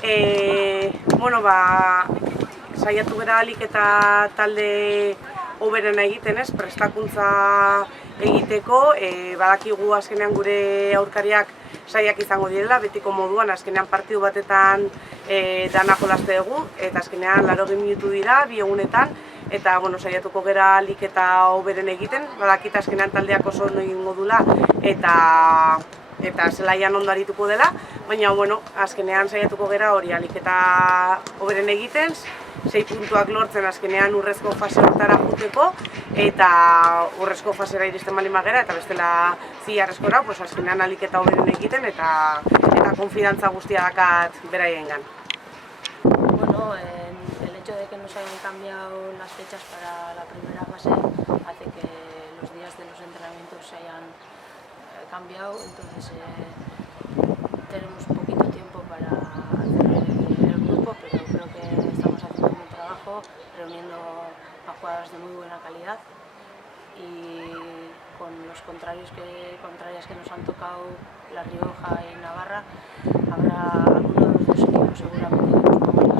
Bueno, saiatu gara alik eta talde hoberena egiten, ez, prestakuntza egiteko, badakigu azkenean gure aurkariak saiak izango direla, betiko moduan, azkenean partidu batetan dana jolaste dugu, eta azkenean 80 minutu dira, bi egunetan, eta saiatuko gara alik eta hoberen egiten, badakit azkenean taldeak oso ondo egingo dula, eta zelaian ondo arituko dela, baina azkenean saiatuko gara hori alik eta hoberen egiten, 6 puntuak lortzen azkenean urrezko fase horretara joateko, eta urrezko fasera iristen baldin bagara, eta bestela zilarrezkora, azkenean alik eta hoberen egiten, eta konfidantza guztia dakat beraiengan. Bueno, el hecho de que nos hayan cambiado las fechas para la primera fase hace que los días de los entrenamientos se hayan cambiado, entonces tenemos un poquito tiempo para hacer el grupo, pero creo que estamos haciendo un buen trabajo, reuniendo a jugadores de muy buena calidad, y con los contrarias que nos han tocado, La Rioja y Navarra, habrá alguno de los dos equipos seguramente que nos pongamos